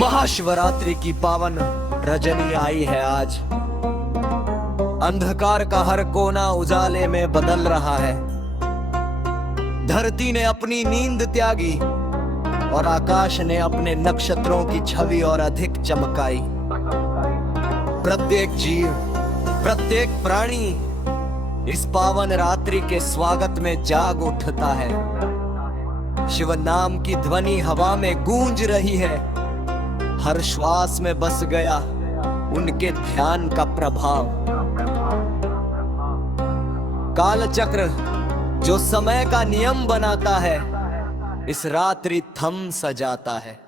महाशिवरात्रि की पावन रजनी आई है आज। अंधकार का हर कोना उजाले में बदल रहा है। धरती ने अपनी नींद त्यागी और आकाश ने अपने नक्षत्रों की छवि और अधिक चमकाई। प्रत्येक जीव, प्रत्येक प्राणी इस पावन रात्रि के स्वागत में जाग उठता है। शिव नाम की ध्वनि हवा में गूंज रही है। हर श्वास में बस गया उनके ध्यान का प्रभाव। कालचक्र जो समय का नियम बनाता है, इस रात्रि थम सजाता है।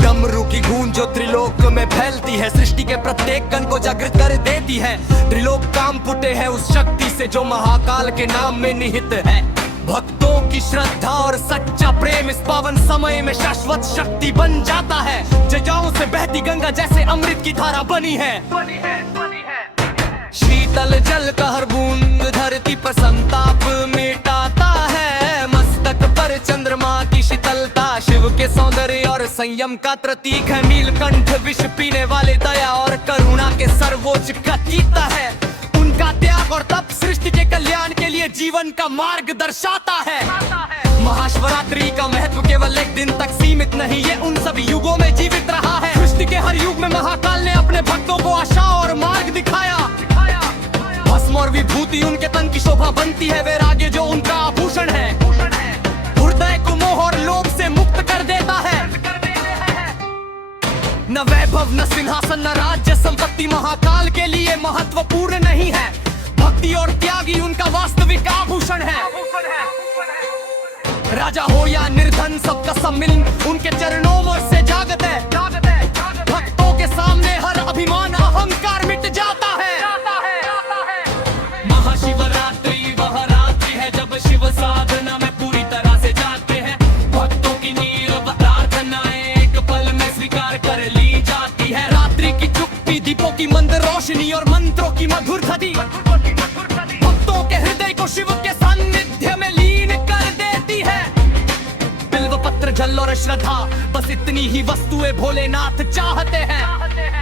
डमरू की गूंज जो त्रिलोक में फैलती है, सृष्टि के प्रत्येक कण को जागृत कर देती है। त्रिलोक काम फुटे हैं उस शक्ति से जो महाकाल के नाम में निहित है। भक्तों की श्रद्धा और सच्चा प्रेम इस पावन समय में शाश्वत शक्ति बन जाता है। जजाओं से बहती गंगा जैसे अमृत की धारा बनी है। शीतल जल का हर बूंद धरती पर संताप मिटाता है। मस्तक पर चंद्रमा की शीतलता शिव के सौंदर्य और संयम का प्रतीक है। नीलकंठ विष पीने वाले दया और करुणा के सर्वोच्च का चीता है। उनका त्याग और तप सृष्टि के कल्याण के लिए जीवन का मार्ग दर्शाता है। महाशिवरात्रि का महत्व केवल एक दिन तक सीमित नहीं, ये उन सभी युगों में जीवित रहा है। सृष्टि के हर युग में महाकाल ने अपने भक्तों को आशा और मार्ग दिखाया। भस्म और विभूति उनके तन की शोभा बनती है। वैराग्य जो उनका आभूषण है, हृदय को मोह और लोभ से मुक्त कर देता है। न वैभव न सिंहासन न राज्य संपत्ति महाकाल के लिए महत्वपूर्ण नहीं है। भक्ति और त्यागी उनका वास्तविक आभूषण है। राजा हो या निर्धन सबका सम्मिलन उनके चरणों से जागत है। भक्तों के सामने हर अभिमान अहंकार मिट जाता है। महाशिवरात्रि वह रात्रि है जब शिव साधना में पूरी तरह से जाते हैं। भक्तों की नीरव प्रार्थनाएं एक पल में स्वीकार कर ली जाती है। रात्रि की चुप्पी दीपों की मंद रोशनी और मंत्रों की मधुर ध्वनि भक्तों के हृदय को शिव के सानिध्य में लीन कर देती है। बिल्व पत्र जल और श्रद्धा बस इतनी ही वस्तुएं भोलेनाथ चाहते हैं।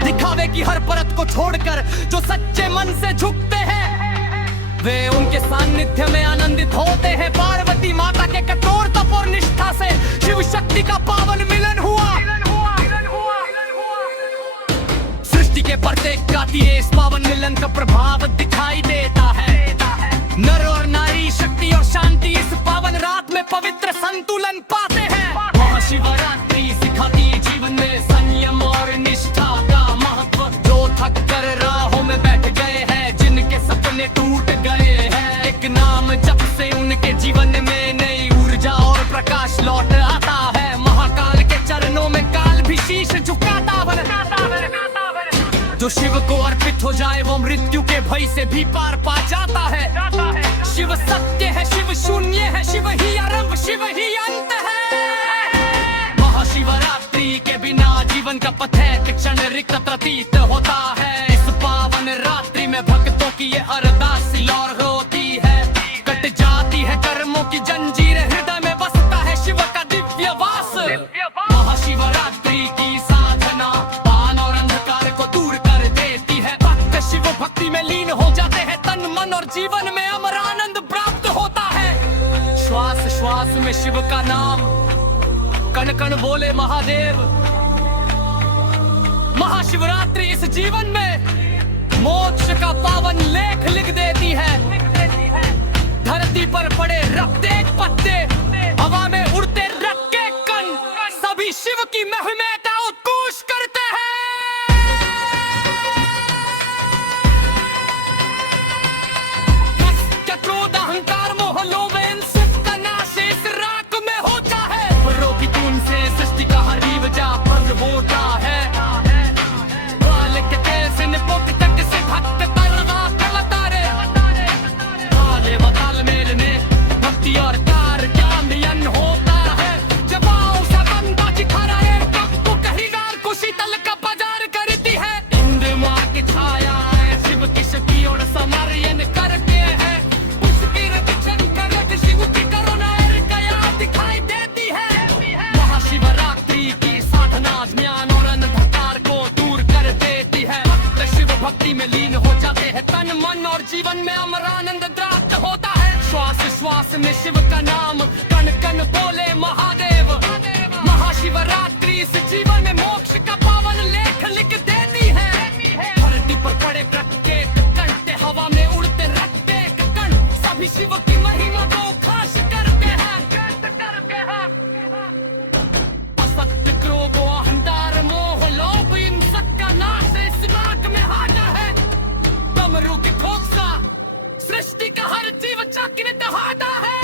दिखावे की हर परत को छोड़कर जो सच्चे मन से झुकते हैं, वे उनके सानिध्य में आनंदित होते हैं। पार्वती माता के कठोर तप और निष्ठा से शिव शक्ति का पावन मिलन हुआ। सृष्टि के प्रत्येक जाति इस पावन मिलन का प्रभाव दिखाई देता है। नर और नारी, शक्ति और शांति इस पावन रात में पवित्र संतुलन पाते हैं। महाशिवरात्रि सिखाती जीवन में संयम और निष्ठा का महत्व। जो थक कर राहों में बैठ गए हैं, जिनके सपने टूट गए हैं, एक नाम जप से उनके जीवन में नई ऊर्जा और प्रकाश लौट आता है। महाकाल के चरणों में काल भी शीश झुकाता है। जो शिव को अर्पित हो जाए वो मृत्यु के भय से भी पार पा जाता है। शिव सत्य है, शिव शून्य है, शिव ही आरंभ, शिव ही अंत है। महाशिवरात्रि के बिना जीवन का पथ है क्षण रिक्त प्रतीत होता है। इस पावन रात्रि में भक्तों की ये अरदास सिलौर होती है। कट जाती है कर्मों की जंजीर, हृदय में बसता है शिव का दिव्य वास। महाशिवरात्रि की साधना पान और अंधकार को दूर कर देती है। भक्त शिव भक्ति में लीन हो जाते हैं। तन मन और जीवन में अमर आनंद प्राप्त होता है। श्वास श्वास में शिव का नाम, कण कण बोले महादेव। महाशिवरात्रि इस जीवन में मोक्ष का पावन लेख लिख देती है। धरती पर पड़े प्रत्येक पत्ते, हवा में उड़ते रखे कण, सभी शिव की महिमा का उद्घोष करते हैं। क्रोध अहंकार मोह लोभ इन सब का नाश इस राख में होता है। परों की धुन से सृष्टि का हरीव जा प्रग होता है। काल के तेल से निपुट तक से भक्त तरवा कलतारे। काले बदल मेरे में भक्ति और तार क्या मिलन होता है। जब आओ सब बंदा चिखा रहे मन और जीवन में अमरानंद प्राप्त होता है। श्वास श्वास में शिव का नाम, कण कण बोले महादेव। महाशिवरात्रि इस जीवन में मोक्ष का पावन लेख लिख देती है। धरती पर पड़े प्रत्येक कण ते हवा में उड़ते रखते कण सभी शिव की महिमा को खास करते हैं। असत्य क्रोध अहंकार मोह लोभ इन सबका नाश इस राग में हाना है। डमरू के खोखसा सृष्टि का हर जीव चक्र दहाता है।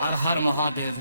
हर हर महादेव।